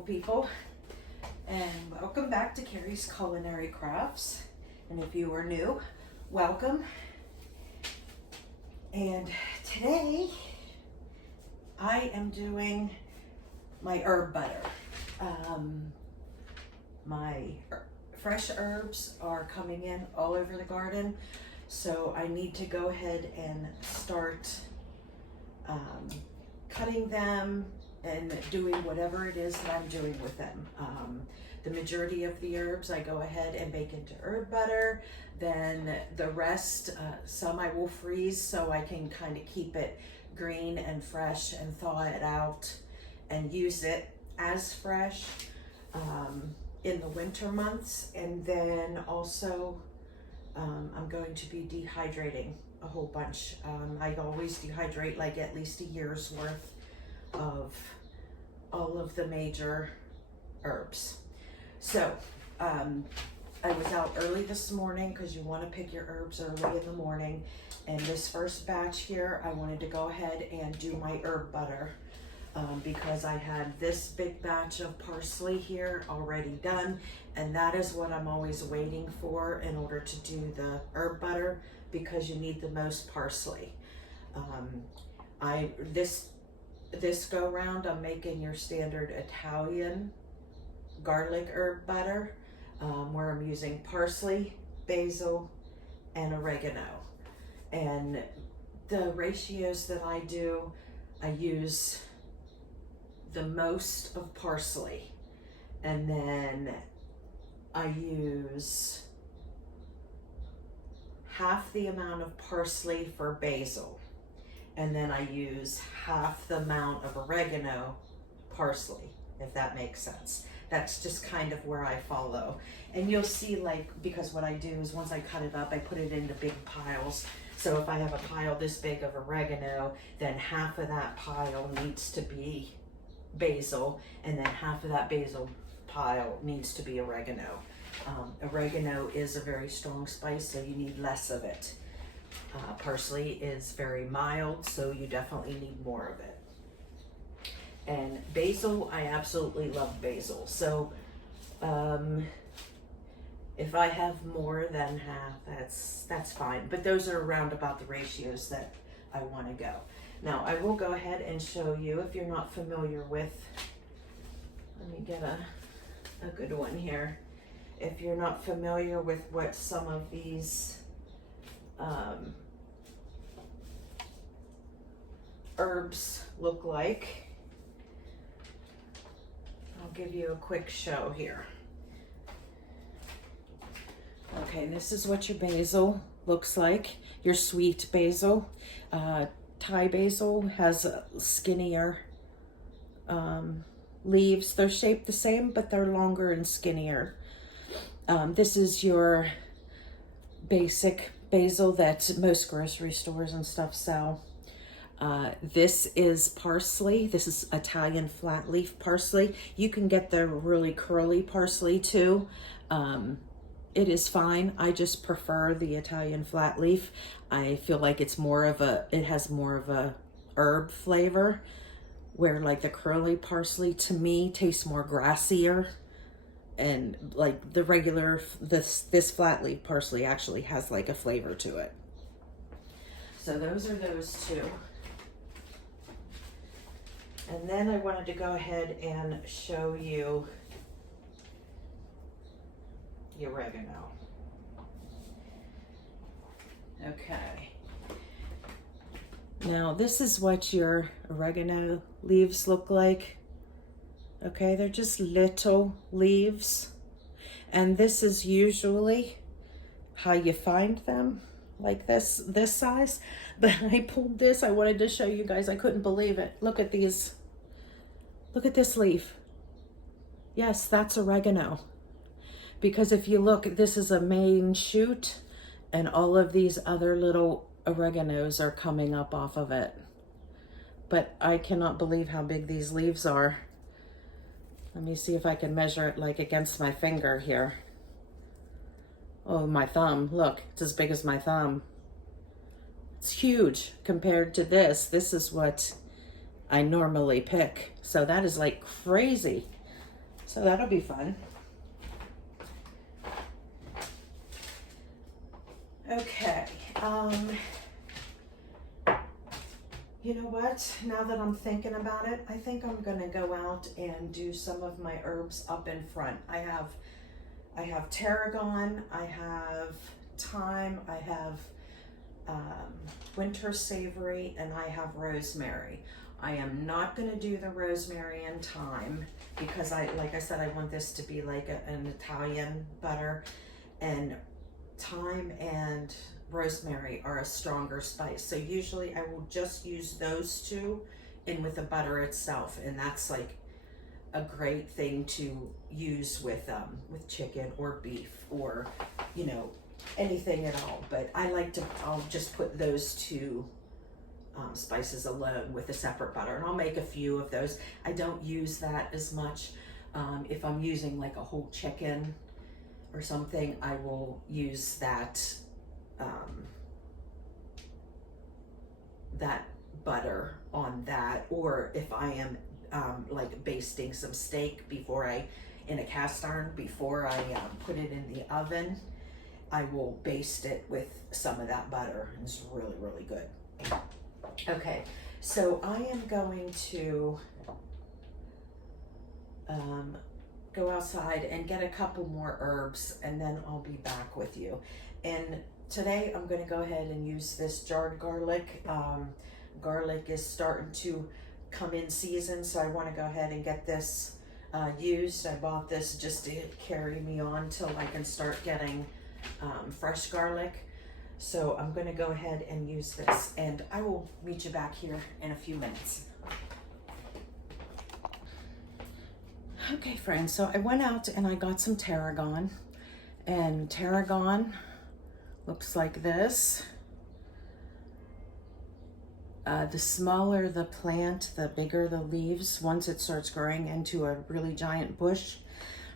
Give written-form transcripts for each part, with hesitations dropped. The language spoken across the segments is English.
beautiful people, and welcome back to Carrie's Culinary Crafts. And if you are new, welcome. And today I am doing my herb butter. My fresh herbs are coming in all over the garden, so I need to go ahead and start cutting them and doing whatever it is that I'm doing with them. The majority of the herbs I go ahead and bake into herb butter. Then the rest, some I will freeze so I can kind of keep it green and fresh and thaw it out and use it as fresh in the winter months. And then also I'm going to be dehydrating a whole bunch. I always dehydrate like at least a year's worth of all of the major herbs. So I was out early this morning because you want to pick your herbs early in the morning. And this first batch here, I wanted to go ahead and do my herb butter because I had this big batch of parsley here already done, and that is what I'm always waiting for in order to do the herb butter, because you need the most parsley. This go round, I'm making your standard Italian garlic herb butter, where I'm using parsley, basil, and oregano. And the ratios that I do, I use the most of parsley, and then I use half the amount of parsley for basil, and then I use half the amount of oregano parsley, if that makes sense. That's just kind of where I follow. And you'll see, like, because what I do is once I cut it up, I put it into big piles. So if I have a pile this big of oregano, then half of that pile needs to be basil, and then half of that basil pile needs to be oregano. Oregano is a very strong spice, so you need less of it. Parsley is very mild, so you definitely need more of it. And basil, I absolutely love basil. So if I have more than half, that's fine. But those are around about the ratios that I want to go. Now I will go ahead and show you, if you're not familiar with, let me get a good one here. If you're not familiar with what some of these herbs look like, I'll give you a quick show here. Okay, this is what your basil looks like, your sweet basil. Thai basil has skinnier leaves. They're shaped the same, but they're longer and skinnier. This is your basic basil that most grocery stores and stuff sell. This is parsley. This is Italian flat leaf parsley. You can get the really curly parsley too. It is fine. I just prefer the Italian flat leaf. I feel like it has more of a herb flavor, where like the curly parsley to me tastes more grassier, and like the regular, this flat leaf parsley actually has like a flavor to it. So those are those two. And then I wanted to go ahead and show you the oregano. Okay. Now this is what your oregano leaves look like. Okay, they're just little leaves. And this is usually how you find them, like this size. But I pulled this, I wanted to show you guys, I couldn't believe it. Look at these. Look at this leaf. Yes, that's oregano. Because if you look, this is a main shoot, and all of these other little oreganos are coming up off of it. But I cannot believe how big these leaves are. Let me see if I can measure it like against my finger here. Oh, my thumb. Look, it's as big as my thumb. It's huge compared to this. This is what I normally pick. So that is like crazy. So that'll be fun. Okay, you know what? Now that I'm thinking about it, I think I'm gonna go out and do some of my herbs up in front. I have tarragon, I have thyme, I have winter savory, and I have rosemary. I am not gonna do the rosemary and thyme because like I said, I want this to be like an Italian butter, and thyme and rosemary are a stronger spice. So usually I will just use those two in with the butter itself, and that's like a great thing to use with chicken or beef or, you know, anything at all. But I'll just put those two spices alone with a separate butter, and I'll make a few of those. I don't use that as much. If I'm using like a whole chicken or something, I will use that that butter on that. Or if I am like basting some steak in a cast iron before I put it in the oven, I will baste it with some of that butter. It's really, really good. Okay, so I am going to go outside and get a couple more herbs, and then I'll be back with you. And today I'm going to go ahead and use this jarred garlic. Garlic is starting to come in season, so I want to go ahead and get this used. I bought this just to carry me on till I can start getting fresh garlic. So I'm going to go ahead and use this, and I will meet you back here in a few minutes. Okay, friends, so I went out and I got some tarragon, and tarragon looks like this. The smaller the plant, the bigger the leaves. Once it starts growing into a really giant bush,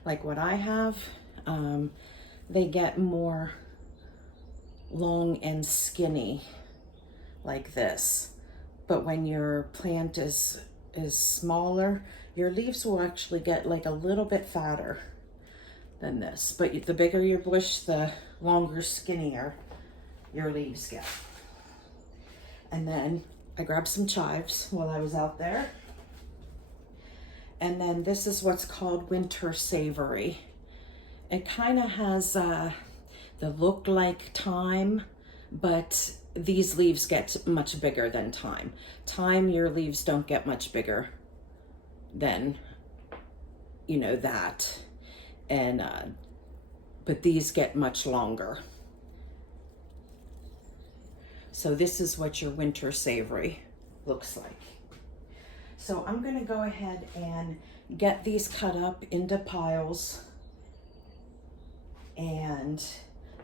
like what I have, they get more long and skinny like this. But when your plant is smaller, your leaves will actually get like a little bit fatter than this. But the bigger your bush, the longer, skinnier your leaves get. And then I grabbed some chives while I was out there. And then this is what's called winter savory. It kind of has the look like thyme, but these leaves get much bigger than thyme. Thyme, your leaves don't get much bigger than, you know, that. And but these get much longer. So this is what your winter savory looks like. So I'm going to go ahead and get these cut up into piles, and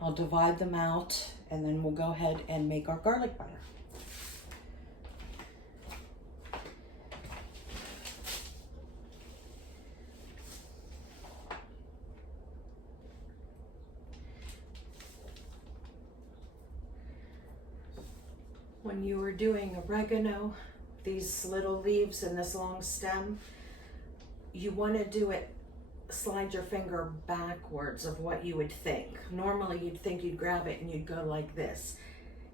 I'll divide them out, and then we'll go ahead and make our garlic butter. When you were doing oregano, these little leaves and this long stem, you want to do it, slide your finger backwards of what you would think. Normally you'd think you'd grab it and you'd go like this.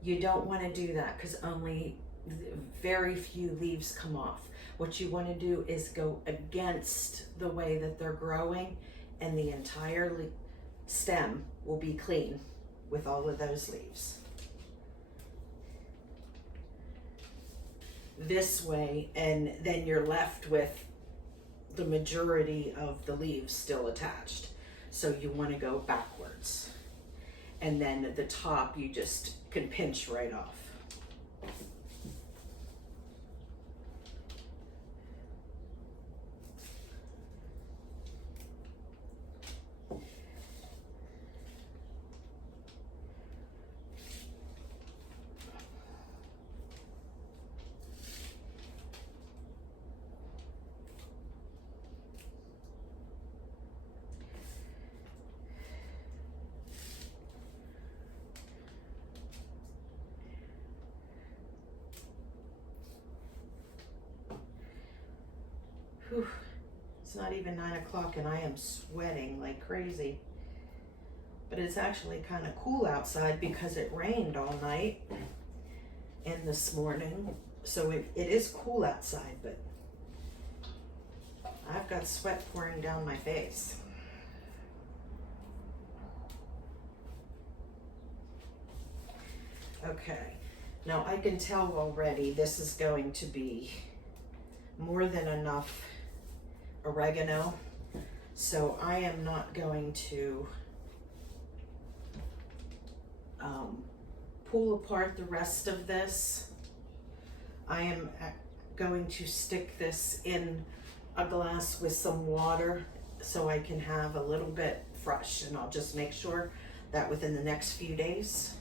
You don't want to do that because only very few leaves come off. What you want to do is go against the way that they're growing, and the entire stem will be clean with all of those leaves. This way, and then you're left with the majority of the leaves still attached. So you want to go backwards, and then at the top you just can pinch right off. Whew. not even 9 o'clock and I am sweating like crazy. But it's actually kind of cool outside because it rained all night and this morning. So it is cool outside, but I've got sweat pouring down my face. Okay, now I can tell already this is going to be more than enough oregano, so I am not going to pull apart the rest of this. I am going to stick this in a glass with some water so I can have a little bit fresh, and I'll just make sure that within the next few days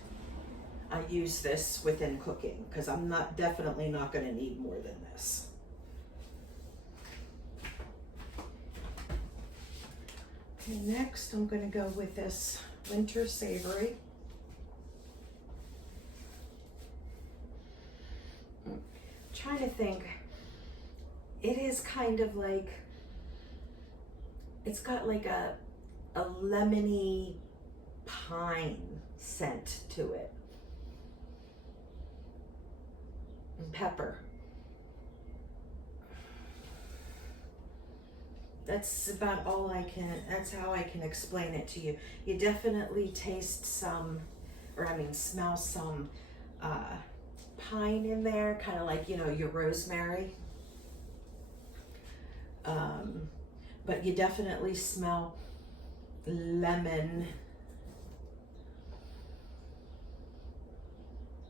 I use this within cooking, because I'm definitely not going to need more than this. Okay, next I'm going to go with this winter savory. I'm trying to think. It is kind of like, it's got like a lemony pine scent to it. And pepper. That's about all that's how I can explain it to you. You definitely taste some, smell some pine in there, kind of like, your rosemary. But you definitely smell lemon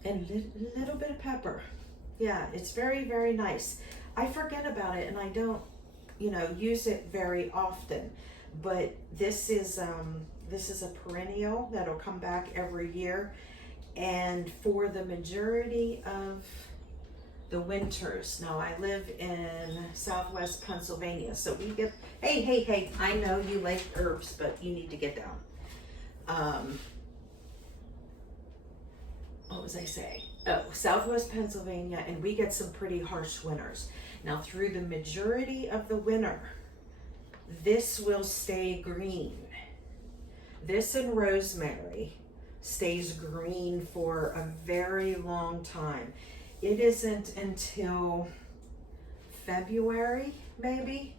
and a little bit of pepper. Yeah, it's very, very nice. I forget about it and I don't, use it very often, but this is a perennial that'll come back every year. And for the majority of the winters, now I live in Southwest Pennsylvania, so we get, hey, I know you like herbs, but you need to get down. What was I saying? Oh, Southwest Pennsylvania, and we get some pretty harsh winters. Now through the majority of the winter, this will stay green. This and rosemary stays green for a very long time. It isn't until February, maybe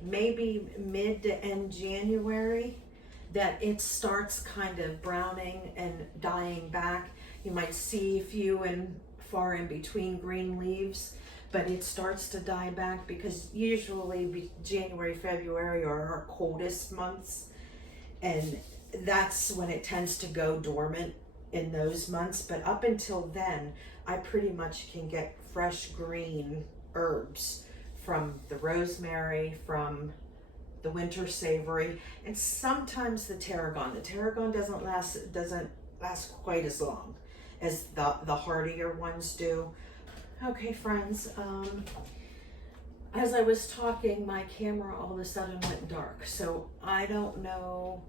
mid to end January, that it starts kind of browning and dying back. You might see a few far in between green leaves, but it starts to die back because usually January, February are our coldest months, and that's when it tends to go dormant in those months. But up until then, I pretty much can get fresh green herbs from the rosemary, from the winter savory, and sometimes the tarragon. The tarragon doesn't last quite as long as the hardier ones do. Okay, friends, as I was talking, my camera all of a sudden went dark, so I don't know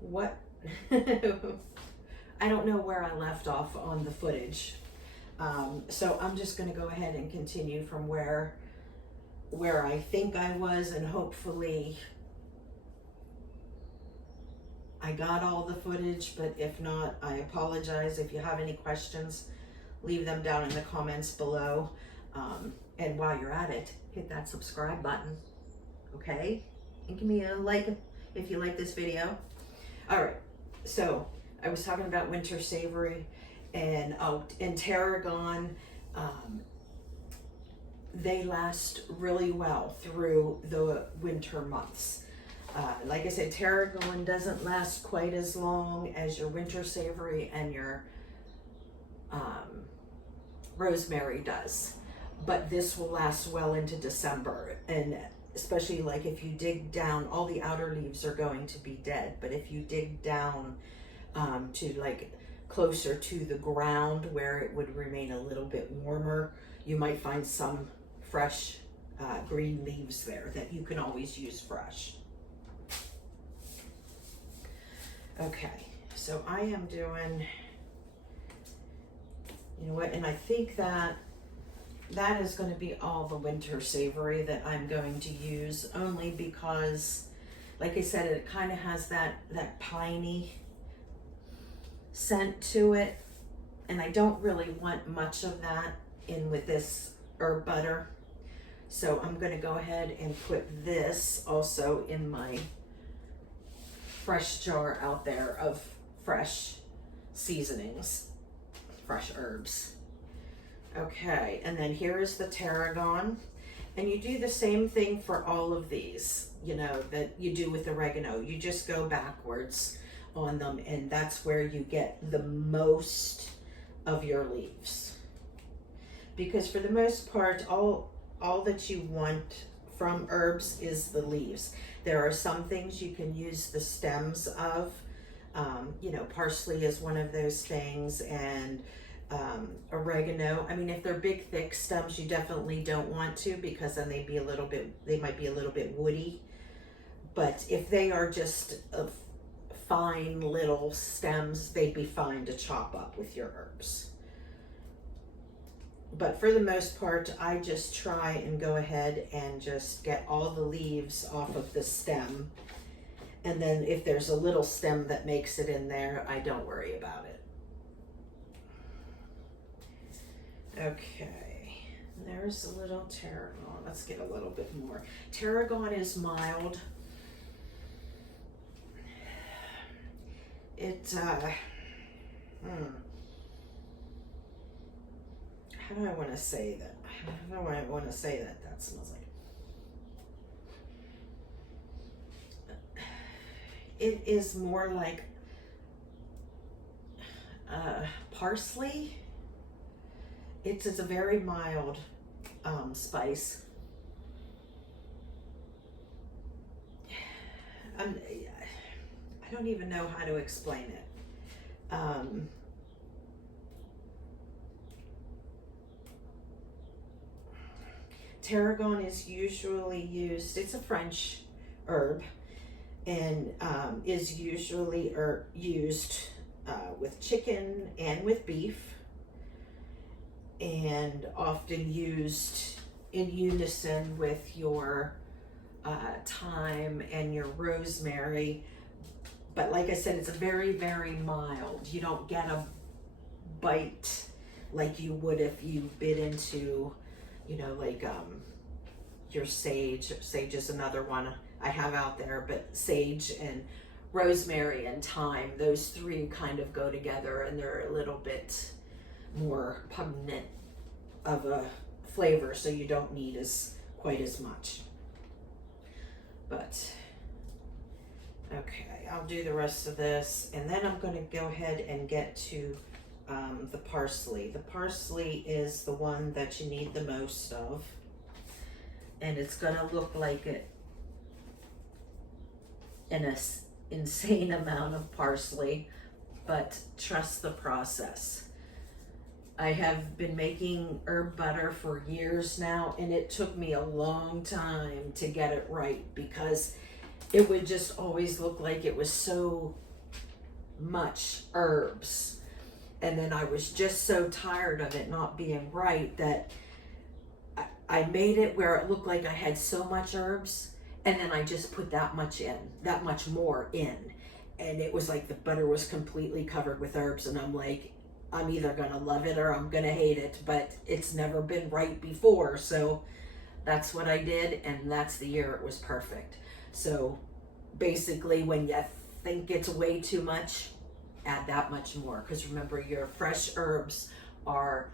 what I don't know where I left off on the footage. So I'm just going to go ahead and continue from where I think I was, and hopefully I got all the footage, but if not, I apologize. If you have any questions, leave them down in the comments below. And while you're at it, hit that subscribe button, okay? And give me a like if you like this video. All right, so I was talking about winter savory and tarragon. They last really well through the winter months. Like I said, tarragon doesn't last quite as long as your winter savory and your rosemary does, but this will last well into December. And especially like if you dig down, all the outer leaves are going to be dead, but if you dig down to like closer to the ground where it would remain a little bit warmer, you might find some fresh green leaves there that you can always use fresh. Okay, so I am doing, you know what, and I think that that is going to be all the winter savory that I'm going to use, only because, like I said, it kind of has that piney scent to it, and I don't really want much of that in with this herb butter. So I'm going to go ahead and put this also in my fresh jar out there of fresh seasonings, fresh herbs. Okay, and then here is the tarragon, and you do the same thing for all of these, you know, that you do with oregano. You just go backwards on them, and that's where you get the most of your leaves. Because for the most part, all that you want from herbs is the leaves. There are some things you can use the stems of. You know, parsley is one of those things, and oregano. I mean, if they're big, thick stems, you definitely don't want to, because then they might be a little bit woody. But if they are just fine little stems, they'd be fine to chop up with your herbs. But for the most part, I just try and go ahead and just get all the leaves off of the stem. And then if there's a little stem that makes it in there, I don't worry about it. Okay, there's a little tarragon. Let's get a little bit more. Tarragon is mild. How do I want to say that? How do I want to say that that smells like? It is more like parsley. It's a very mild spice. I don't even know how to explain it. Tarragon is usually used, it's a French herb, and is usually used with chicken and with beef, and often used in unison with your thyme and your rosemary. But like I said, it's very, very mild. You don't get a bite like you would if you bit into, you know, like your sage. Sage is another one I have out there, but sage and rosemary and thyme, those three kind of go together, and they're a little bit more pungent of a flavor, so you don't need quite as much. But okay, I'll do the rest of this, and then I'm going to go ahead and get to the parsley. The parsley is the one that you need the most of, and it's going to look like an insane amount of parsley, but trust the process. I have been making herb butter for years now, and it took me a long time to get it right, because it would just always look like it was so much herbs. And then I was just so tired of it not being right that I made it where it looked like I had so much herbs, and then I just put that much more in. And it was like the butter was completely covered with herbs, and I'm like, I'm either gonna love it or I'm gonna hate it, but it's never been right before. So that's what I did, and that's the year it was perfect. So basically, when you think it's way too much, add that much more, because remember, your fresh herbs are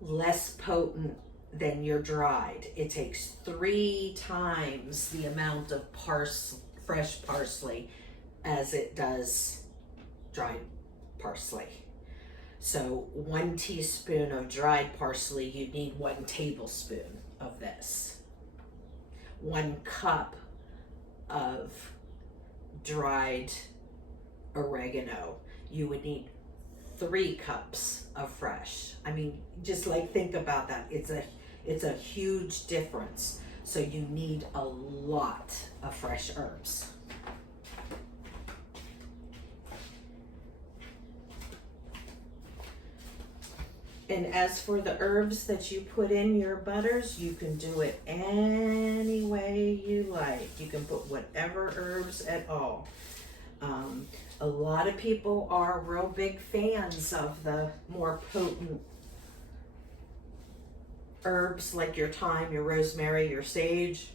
less potent than your dried. It takes 3 times the amount of fresh parsley as it does dried parsley. So 1 teaspoon of dried parsley, you need 1 tablespoon of this. 1 cup of dried oregano, you would need 3 cups of fresh. I mean, just like think about that. It's a huge difference. So you need a lot of fresh herbs. And as for the herbs that you put in your butters, you can do it any way you like. You can put whatever herbs at all. A lot of people are real big fans of the more potent herbs like your thyme, your rosemary, your sage.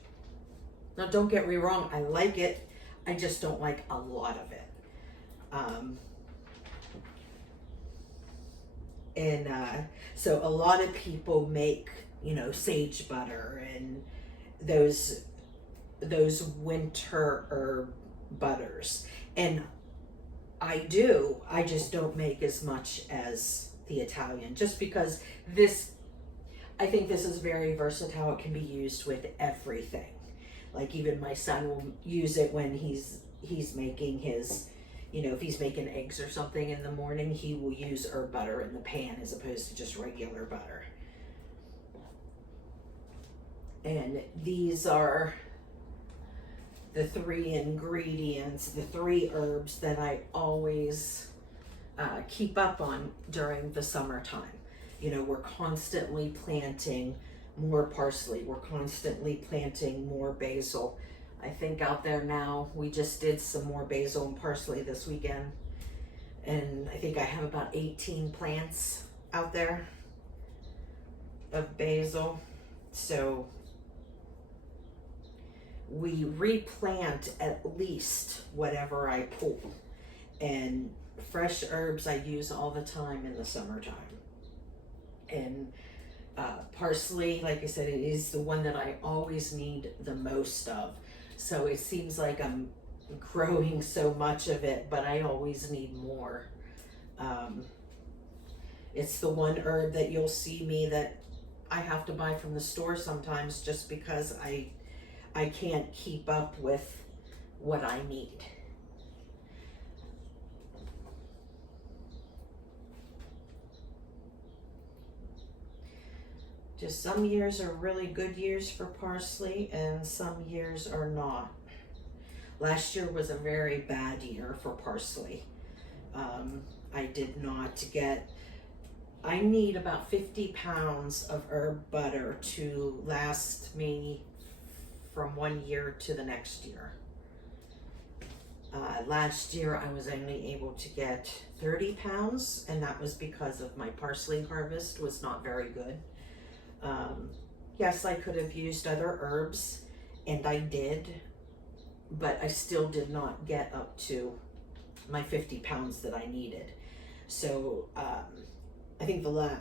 Now, don't get me wrong, I like it. I just don't like a lot of it. So a lot of people make, sage butter and those winter herb butters. And I just don't make as much as the Italian, just because I think this is very versatile. It can be used with everything. Like even my son will use it when he's making his, if he's making eggs or something in the morning, he will use herb butter in the pan as opposed to just regular butter. And these are the 3 ingredients, the 3 herbs that I always keep up on during the summertime. We're constantly planting more parsley. We're constantly planting more basil. I think out there now, we just did some more basil and parsley this weekend. And I think I have about 18 plants out there of basil. So we replant at least whatever I pull. And fresh herbs I use all the time in the summertime. And parsley, like I said, it is the one that I always need the most of. So it seems like I'm growing so much of it, but I always need more. It's the one herb that you'll see me that I have to buy from the store sometimes just because I can't keep up with what I need. Just some years are really good years for parsley and some years are not. Last year was a very bad year for parsley. I did not get, I need about 50 pounds of herb butter to last me from 1 year to the next year. Last year I was only able to get 30 pounds and that was because of my parsley harvest was not very good. Yes, I could have used other herbs, and I did, but I still did not get up to my 50 pounds that I needed. So I think the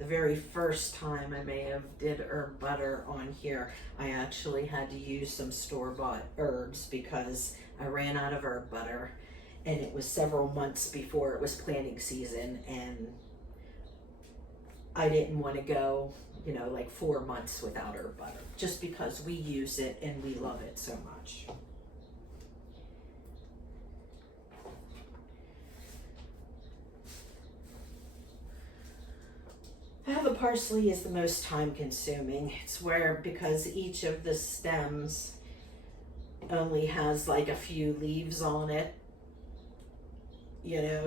very first time I may have did herb butter on here, I actually had to use some store-bought herbs because I ran out of herb butter, and it was several months before it was planting season, and I didn't want to go, like 4 months without herb butter, just because we use it and we love it so much. The parsley is the most time consuming. It's because each of the stems only has like a few leaves on it,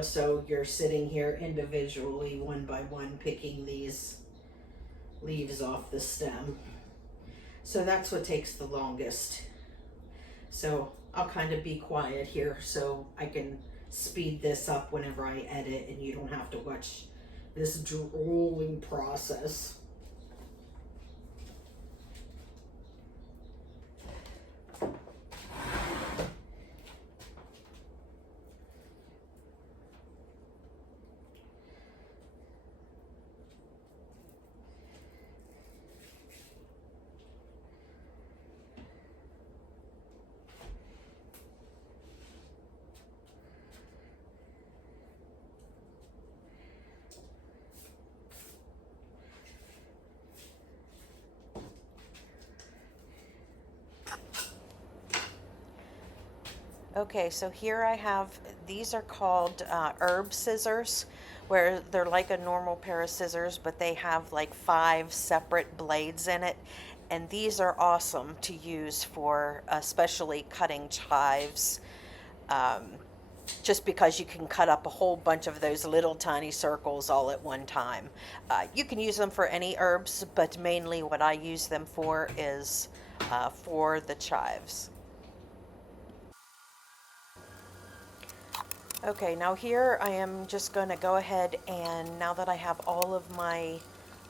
so you're sitting here individually one by one picking these leaves off the stem. So that's what takes the longest. So I'll kind of be quiet here so I can speed this up whenever I edit and you don't have to watch this drooling process. Okay, so here I have, these are called herb scissors, where they're like a normal pair of scissors, but they have like 5 separate blades in it. And these are awesome to use for especially cutting chives. just because you can cut up a whole bunch of those little tiny circles all at one time. You can use them for any herbs, but mainly what I use them for is for the chives. Okay, now here I am just going to go ahead, and now that I have all of my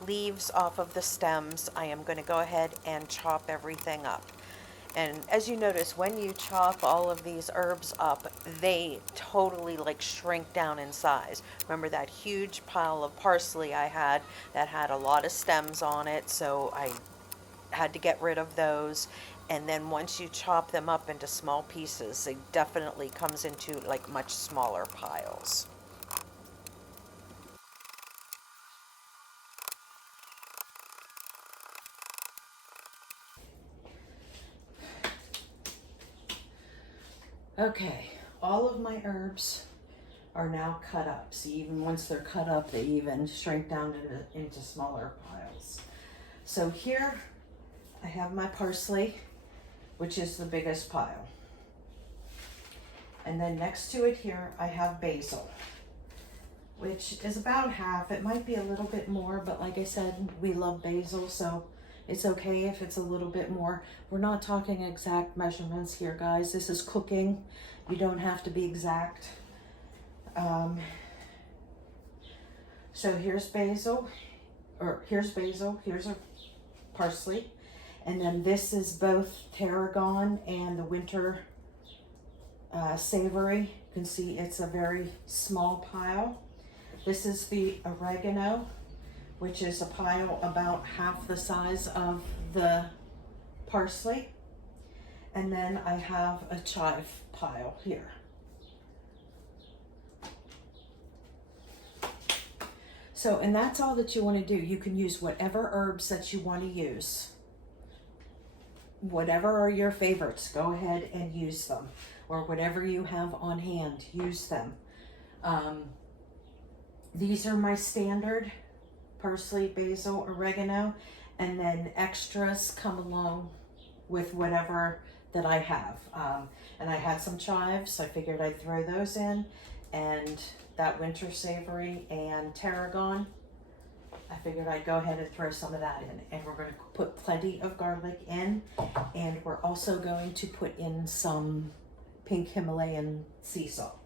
leaves off of the stems, I am going to go ahead and chop everything up. And as you notice, when you chop all of these herbs up, they totally like shrink down in size. Remember that huge pile of parsley I had that had a lot of stems on it, so I had to get rid of those. And then once you chop them up into small pieces, it definitely comes into like much smaller piles. Okay, all of my herbs are now cut up. See, even once they're cut up, they even shrink down into smaller piles. So here I have my parsley, which is the biggest pile. And then next to it here, I have basil, which is about half. It might be a little bit more, but like I said, we love basil, so it's okay if it's a little bit more. We're not talking exact measurements here, guys. This is cooking. You don't have to be exact. So here's basil, here's a parsley. And then this is both tarragon and the winter savory. You can see it's a very small pile. This is the oregano, which is a pile about half the size of the parsley. And then I have a chive pile here. So, and that's all that you want to do. You can use whatever herbs that you want to use. Whatever are your favorites, go ahead and use them. Or whatever you have on hand, use them. These are my standard: parsley, basil, oregano, and then extras come along with whatever that I have. And I had some chives, I figured I'd throw those in, and that winter savory and tarragon, I figured I'd go ahead and throw some of that in. And we're going to put plenty of garlic in, and we're also going to put in some pink Himalayan sea salt.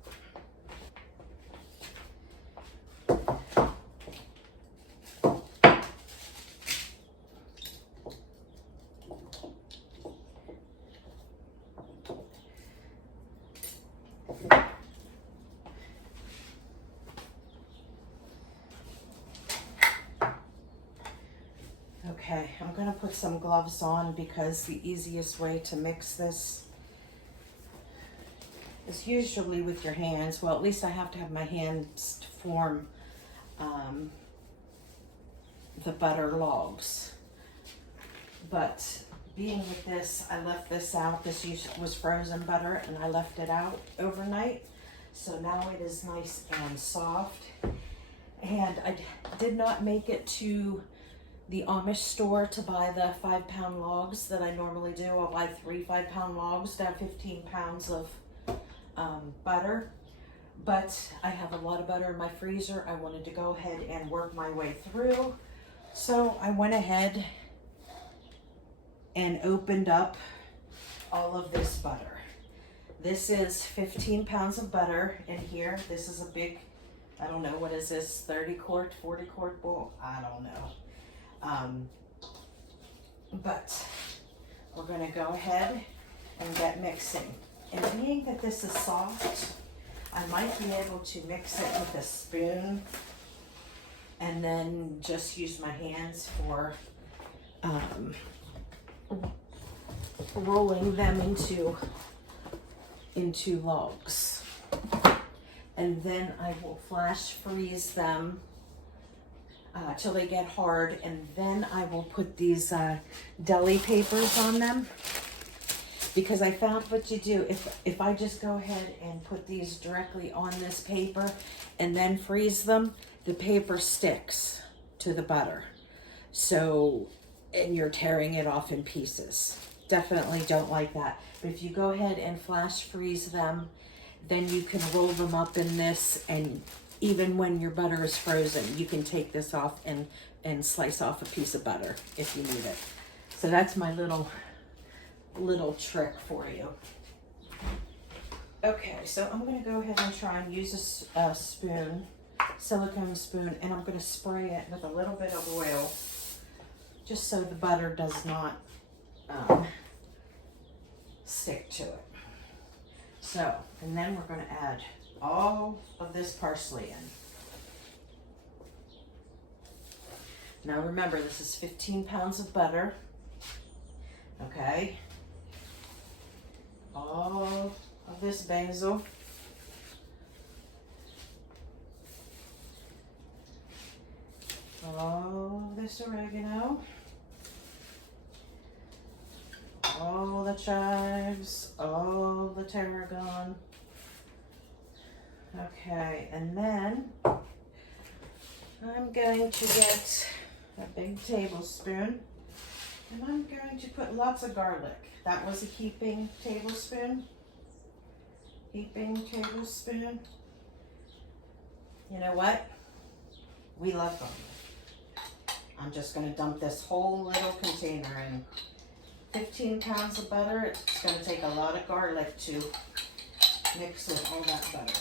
Okay, I'm gonna put some gloves on because the easiest way to mix this is usually with your hands. Well, at least I have to have my hands to form the butter logs. But being with this, I left this out. This was frozen butter and I left it out overnight. So now it is nice and soft. And I did not make it to the Amish store to buy the 5-pound logs that I normally do. I'll buy 3 5-pound logs to have 15 pounds of butter. But I have a lot of butter in my freezer. I wanted to go ahead and work my way through. So I went ahead and opened up all of this butter. This is 15 pounds of butter in here. This is a big, I don't know, what is this, 30 quart, 40 quart bowl? I don't know. But we're going to go ahead and get mixing. And being that this is soft, I might be able to mix it with a spoon and then just use my hands for rolling them into logs. And then I will flash freeze them till they get hard, and then I will put these deli papers on them, because I found what you do, if I just go ahead and put these directly on this paper and then freeze them, the paper sticks to the butter. So, and you're tearing it off in pieces. Definitely don't like that. But if you go ahead and flash freeze them, then you can roll them up in this, and even when your butter is frozen, you can take this off and slice off a piece of butter if you need it. So that's my little trick for you. Okay, so I'm gonna go ahead and try and use a spoon, silicone spoon, and I'm gonna spray it with a little bit of oil, just so the butter does not stick to it. So, and then we're gonna add all of this parsley in. Now remember, this is 15 pounds of butter, okay? All of this basil. All of this oregano. All the chives, all the tarragon. Okay, and then I'm going to get a big tablespoon, and I'm going to put lots of garlic. That was a heaping tablespoon. Heaping tablespoon. You know what? We love garlic. I'm just going to dump this whole little container in. 15 pounds of butter, it's going to take a lot of garlic to mix with all that butter.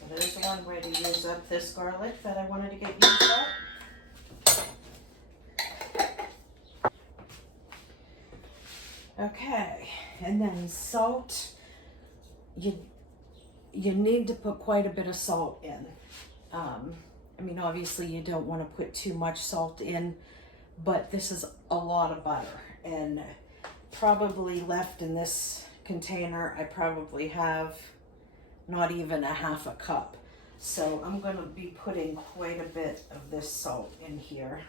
So there's one way to use up this garlic that I wanted to get used up. Okay, and then salt. You need to put quite a bit of salt in. I mean, obviously you don't want to put too much salt in, but this is a lot of butter, and probably left in this container, I probably have not even a half a cup. So I'm going to be putting quite a bit of this salt in here.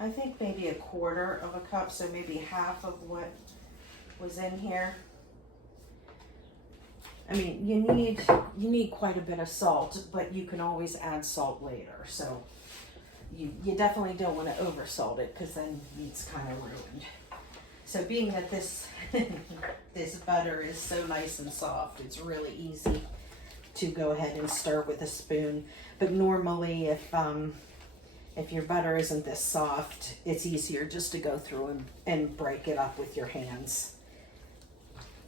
I think maybe a quarter of a cup, so maybe half of what was in here. I mean, you need quite a bit of salt, but you can always add salt later. So you definitely don't want to over salt it, because then meat's kind of ruined. So being that this this butter is so nice and soft, it's really easy to go ahead and stir with a spoon. But normally, if your butter isn't this soft, it's easier just to go through and break it up with your hands.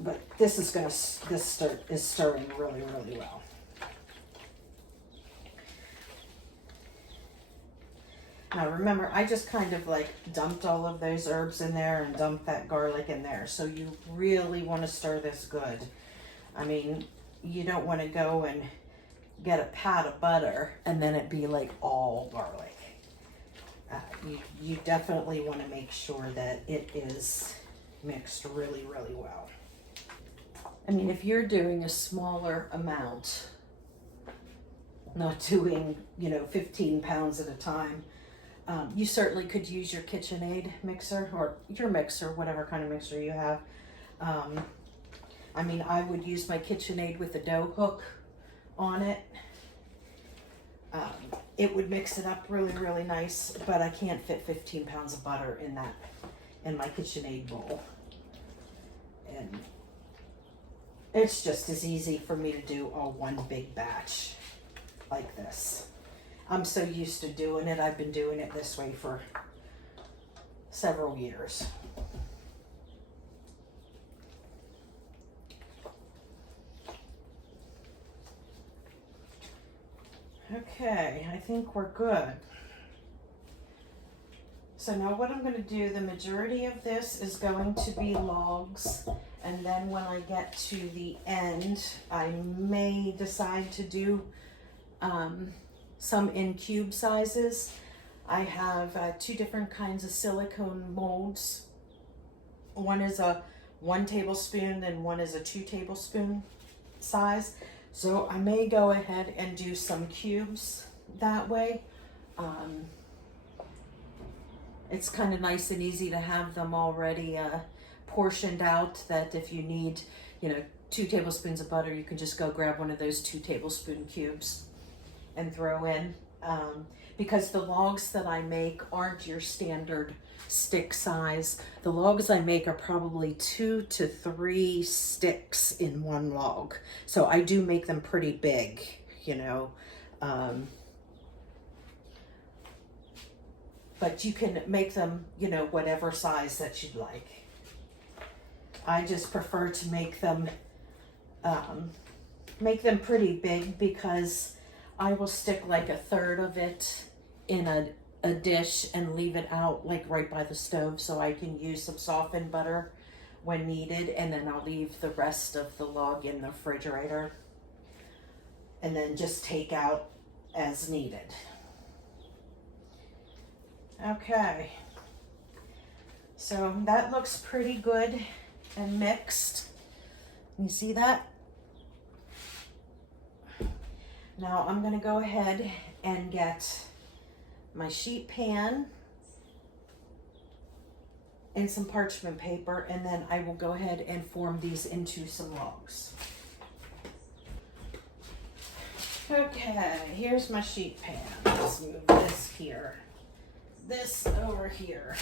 But this is stirring really, really well. Now remember, I just kind of like dumped all of those herbs in there and dumped that garlic in there. So you really want to stir this good. I mean, you don't want to go and get a pat of butter and then it be like all garlic. You definitely want to make sure that it is mixed really, really well. I mean, if you're doing a smaller amount, not doing, 15 pounds at a time, you certainly could use your KitchenAid mixer, or your mixer, whatever kind of mixer you have. I mean, I would use my KitchenAid with a dough hook on it. It would mix it up really, really nice, but I can't fit 15 pounds of butter in my KitchenAid bowl. And it's just as easy for me to do all one big batch like this. I'm so used to doing it. I've been doing it this way for several years. Okay, I think we're good. So now what I'm going to do, the majority of this is going to be logs, and then when I get to the end, I may decide to do some in cube sizes. I have two different kinds of silicone molds. One is a 1 tablespoon and one is a 2 tablespoon size. So I may go ahead and do some cubes that way. It's kind of nice and easy to have them already portioned out, that if you need, 2 tablespoons of butter, you can just go grab one of those 2 tablespoon cubes and throw in. because the logs that I make aren't your standard stick size. The logs I make are probably 2 to 3 sticks in one log. So I do make them pretty big, you know. But you can make them, you know, whatever size that you'd like. I just prefer to make them pretty big because I will stick like a third of it in a dish and leave it out like right by the stove so I can use some softened butter when needed, and then I'll leave the rest of the log in the refrigerator and then just take out as needed. Okay, so that looks pretty good and mixed. You see that? Now I'm going to go ahead and get my sheet pan and some parchment paper, and then I will go ahead and form these into some logs. Okay, here's my sheet pan. Let's move this here. This over here.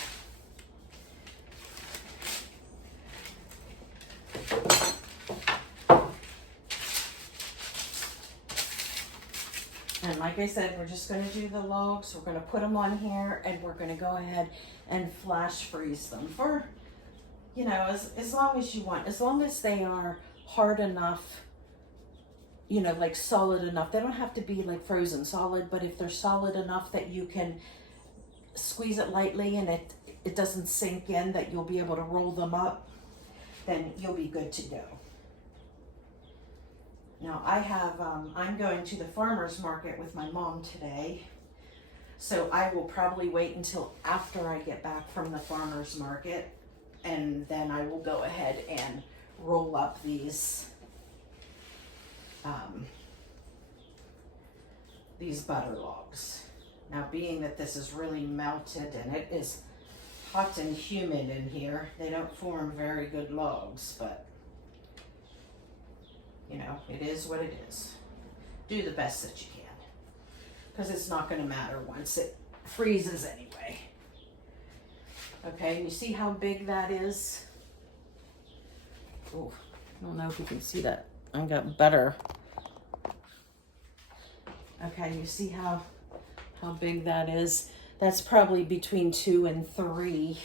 And like I said, we're just going to do the logs. We're going to put them on here, and we're going to go ahead and flash freeze them for, you know, as long as you want. As long as they are hard enough, you know, like solid enough. They don't have to be like frozen solid, but if they're solid enough that you can squeeze it lightly and it doesn't sink in, that you'll be able to roll them up, then you'll be good to go. Now I have, I'm going to the farmer's market with my mom today, so I will probably wait until after I get back from the farmer's market, and then I will go ahead and roll up these butter logs. Now, being that this is really melted and it is hot and humid in here, they don't form very good logs, but you know, it is what it is. Do the best that you can, because it's not going to matter once it freezes anyway. Okay, you see how big that is? Oh, I don't know if you can see that. I got butter. Okay, you see how big that is? That's probably between 2 and 3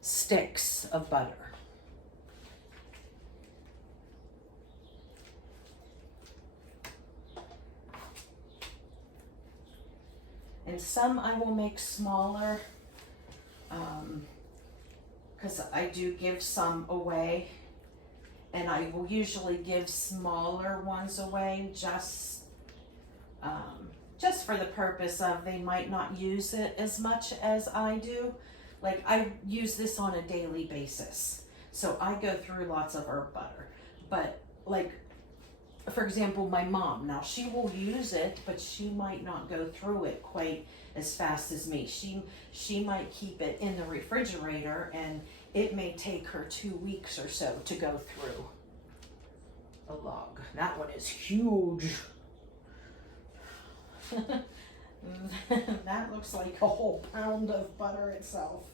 sticks of butter. And some I will make smaller, because I do give some away, and I will usually give smaller ones away just for the purpose of they might not use it as much as I do. Like, I use this on a daily basis, so I go through lots of herb butter. But like, for example, my mom, now she will use it, but she might not go through it quite as fast as me. She might keep it in the refrigerator, and it may take her 2 weeks or so to go through a log. That one is huge. That looks like a whole pound of butter itself.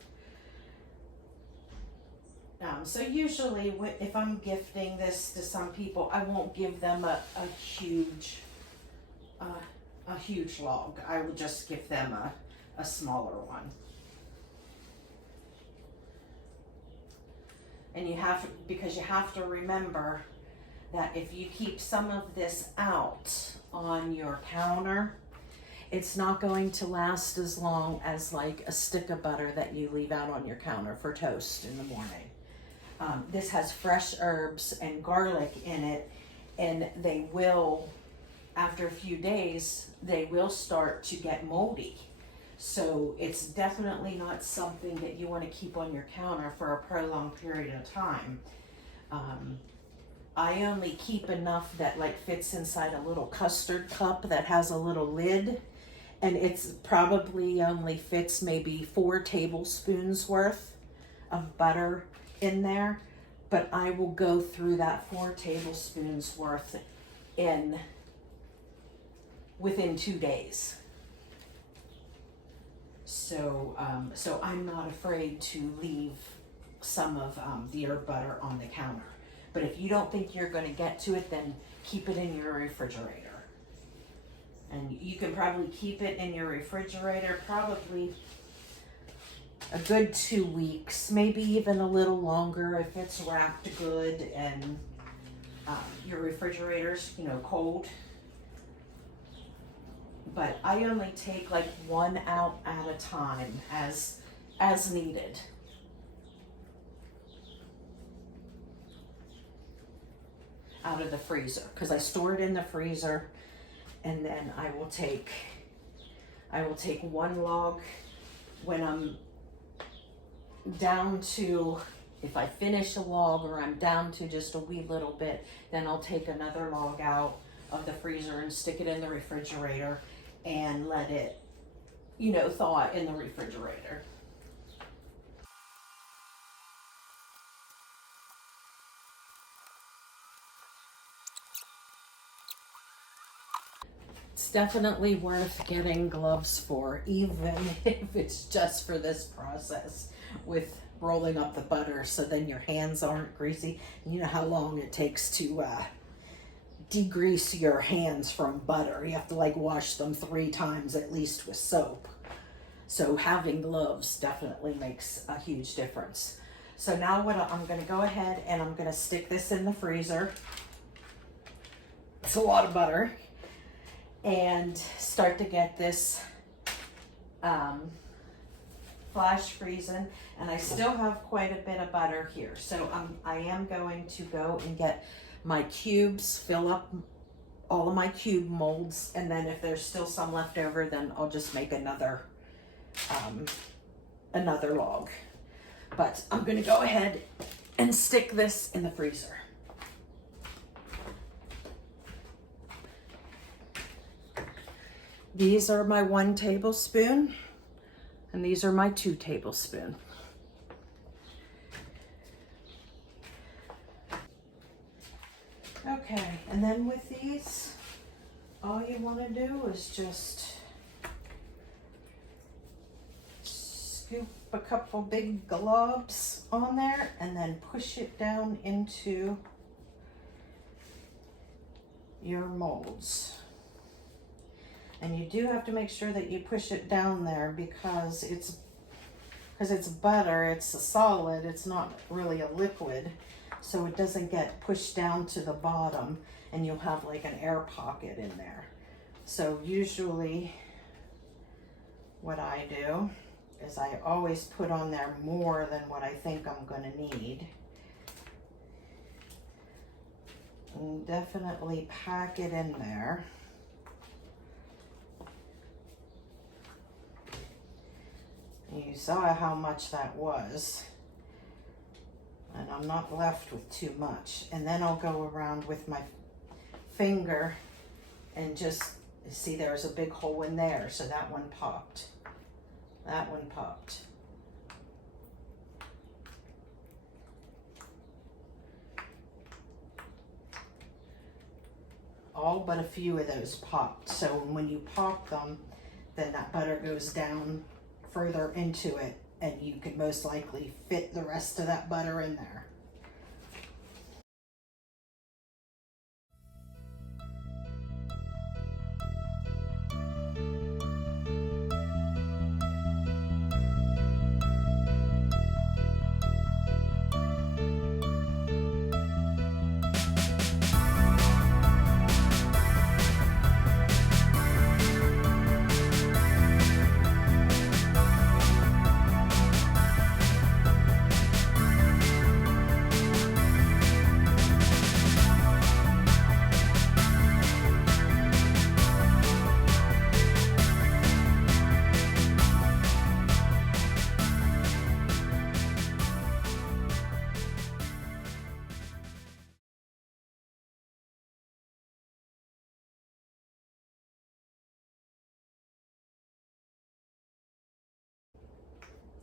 So usually if I'm gifting this to some people, I won't give them a huge log. I will just give them a smaller one. And because you have to remember that if you keep some of this out on your counter, it's not going to last as long as like a stick of butter that you leave out on your counter for toast in the morning. This has fresh herbs and garlic in it, and they will, after a few days, they will start to get moldy. So it's definitely not something that you want to keep on your counter for a prolonged period of time. I only keep enough that like fits inside a little custard cup that has a little lid, and it's probably only fits maybe 4 tablespoons worth of butter in there, but I will go through that 4 tablespoons worth within 2 days. So, so I'm not afraid to leave some of the herb butter on the counter. But if you don't think you're going to get to it, then keep it in your refrigerator. And you can probably keep it in your refrigerator probably a good 2 weeks, maybe even a little longer if it's wrapped good and your refrigerator's, you know, cold. But I only take like one out at a time as needed. Out of the freezer, because I store it in the freezer, and then I will take one log when I'm down to, if I finish a log or I'm down to just a wee little bit, then I'll take another log out of the freezer and stick it in the refrigerator and let it, you know, thaw in the refrigerator. It's definitely worth getting gloves for, even if it's just for this process with rolling up the butter, so then your hands aren't greasy. You know how long it takes to degrease your hands from butter. You have to like wash them 3 times at least with soap. So having gloves definitely makes a huge difference. So now what I'm going to go ahead and I'm going to stick this in the freezer. It's a lot of butter. And start to get this flash freezing. And I still have quite a bit of butter here. So I am going to go and get my cubes, fill up all of my cube molds, and then if there's still some left over, then I'll just make another log. But I'm gonna go ahead and stick this in the freezer. These are my 1 tablespoon, and these are my 2 tablespoon. Okay, and then with these, all you want to do is just scoop a couple big globs on there and then push it down into your molds. And you do have to make sure that you push it down there because it's butter, it's a solid, it's not really a liquid. So it doesn't get pushed down to the bottom and you'll have like an air pocket in there. So usually what I do is I always put on there more than what I think I'm gonna need. And definitely pack it in there. You saw how much that was. And I'm not left with too much. And then I'll go around with my finger and just see there's a big hole in there. So that one popped. That one popped. All but a few of those popped. So when you pop them, then that butter goes down further into it, and you could most likely fit the rest of that butter in there.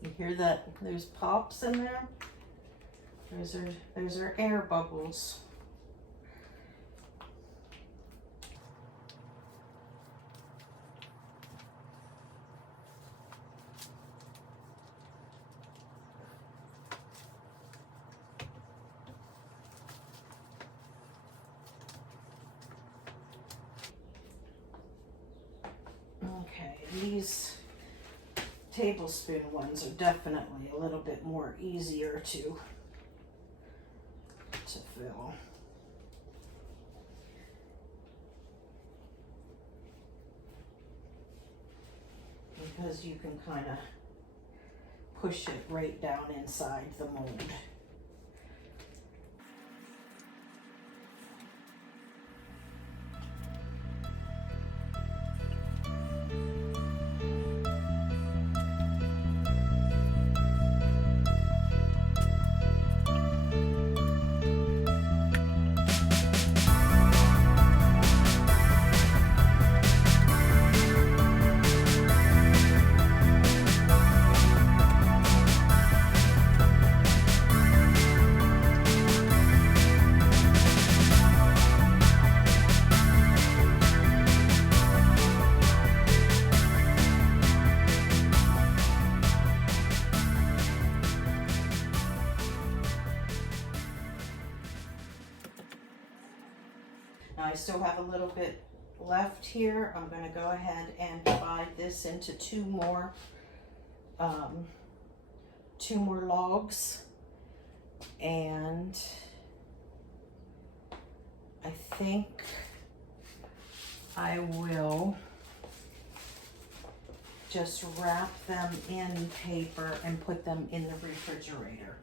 You hear that? There's pops in there. Those are air bubbles. Okay, these tablespoon ones are definitely a little bit more easier to fill. Because you can kind of push it right down inside the mold. Now I still have a little bit left here. I'm going to go ahead and divide this into two more logs, and I think I will just wrap them in paper and put them in the refrigerator.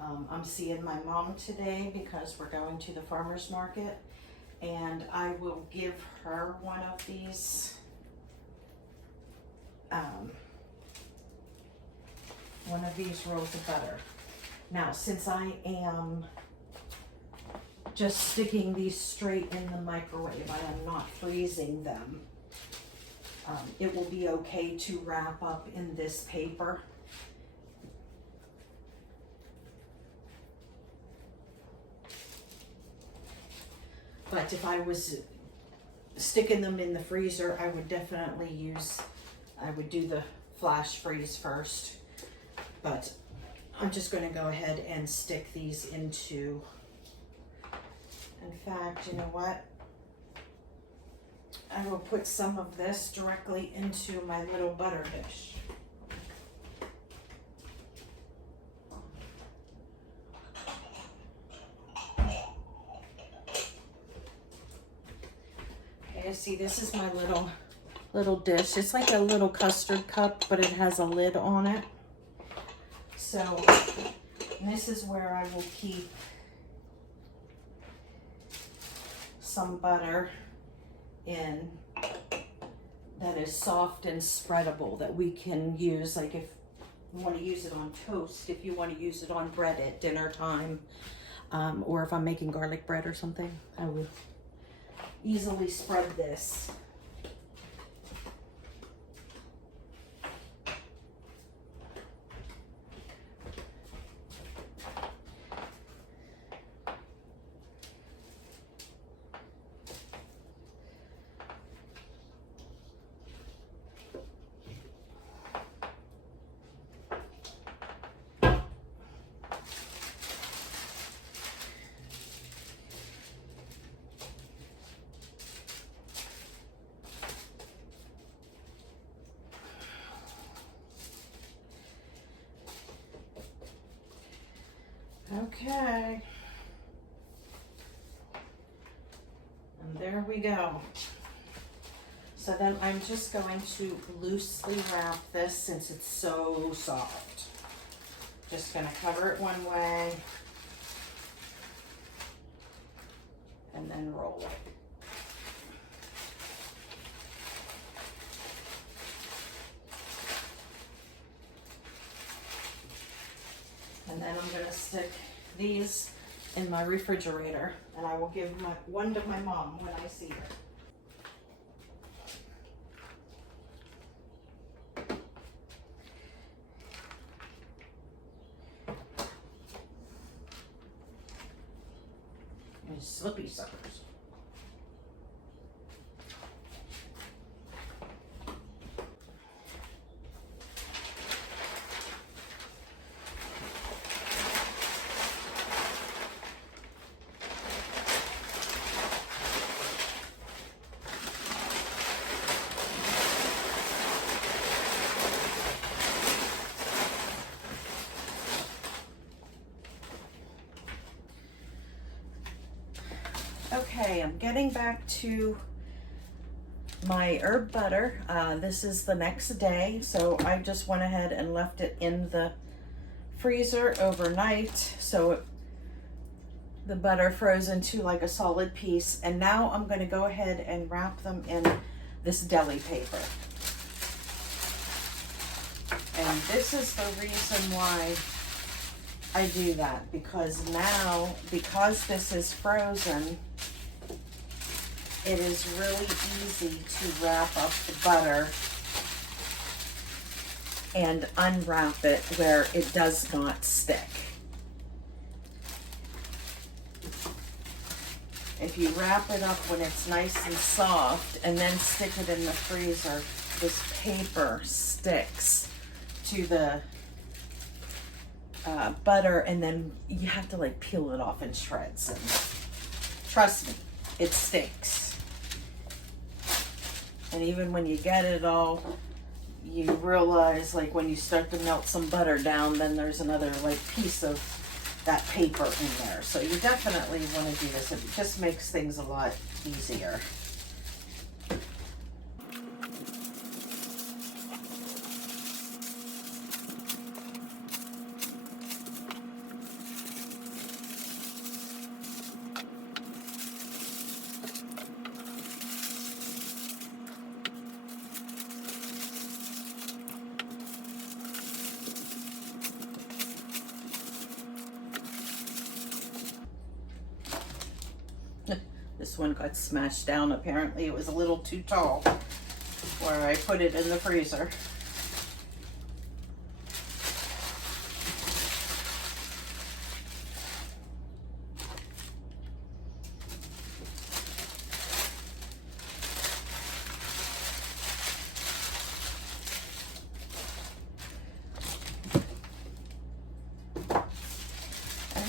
I'm seeing my mom today because we're going to the farmer's market, and I will give her one of these rolls of butter. Now, since I am just sticking these straight in the microwave, I am not freezing them, it will be okay to wrap up in this paper. But if I was sticking them in the freezer, I would definitely I would do the flash freeze first. But I'm just going to go ahead and stick these into, in fact, you know what? I will put some of this directly into my little butter dish. Okay, see, this is my little dish. It's like a little custard cup, but it has a lid on it. So this is where I will keep some butter in that is soft and spreadable, that we can use, like if you want to use it on toast, if you want to use it on bread at dinner time, or if I'm making garlic bread or something, I would easily spread this. Okay. And there we go. So then I'm just going to loosely wrap this since it's so soft. Just going to cover it one way and then roll it. And then I'm going to stick these in my refrigerator, and I will give one to my mom when I see her. These slippy suckers. Okay, I'm getting back to my herb butter. This is the next day, so I just went ahead and left it in the freezer overnight, so the butter froze into like a solid piece. And now I'm going to go ahead and wrap them in this deli paper. And this is the reason why I do that, because now, because this is frozen, it is really easy to wrap up the butter and unwrap it where it does not stick. If you wrap it up when it's nice and soft and then stick it in the freezer, this paper sticks to the butter, and then you have to like peel it off in shreds. And trust me, it stinks. And even when you get it all, you realize like when you start to melt some butter down, then there's another like piece of that paper in there. So you definitely want to do this. It just makes things a lot easier. This one got smashed down. Apparently it was a little too tall where I put it in the freezer.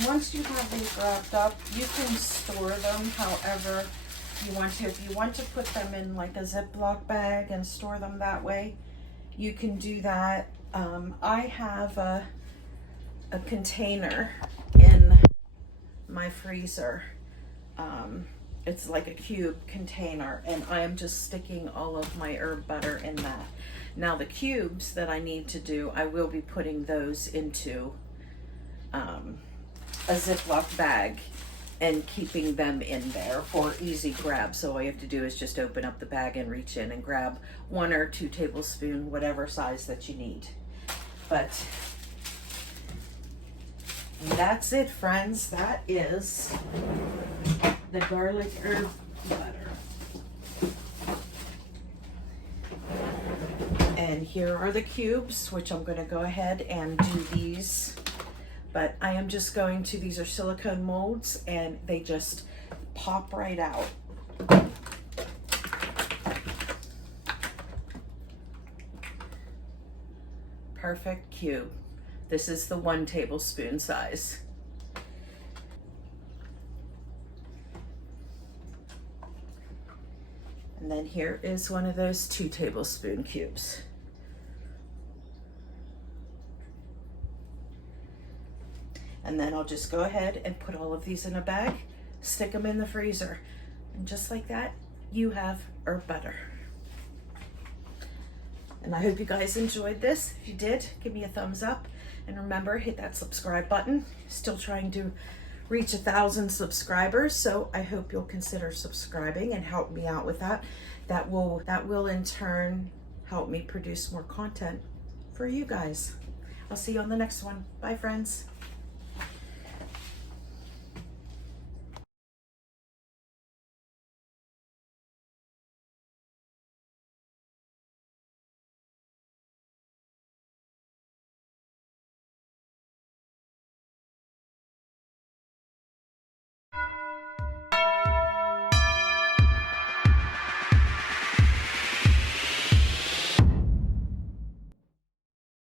Once you have these wrapped up, you can store them however you want to. If you want to put them in like a Ziploc bag and store them that way, you can do that. I have a container in my freezer. It's like a cube container, and I am just sticking all of my herb butter in that. Now the cubes that I need to do, I will be putting those into a Ziploc bag and keeping them in there for easy grab. So all you have to do is just open up the bag and reach in and grab 1 or 2 tablespoons, whatever size that you need. But that's it, friends. That is the garlic herb butter. And here are the cubes, which I'm going to go ahead and do these. But I am just going to, these are silicone molds, and they just pop right out. Perfect cube. This is the 1 tablespoon size. And then here is one of those 2 tablespoon cubes. And then I'll just go ahead and put all of these in a bag, stick them in the freezer. And just like that, you have herb butter. And I hope you guys enjoyed this. If you did, give me a thumbs up. And remember, hit that subscribe button. Still trying to reach 1,000 subscribers, so I hope you'll consider subscribing and help me out with that. That will in turn help me produce more content for you guys. I'll see you on the next one. Bye, friends.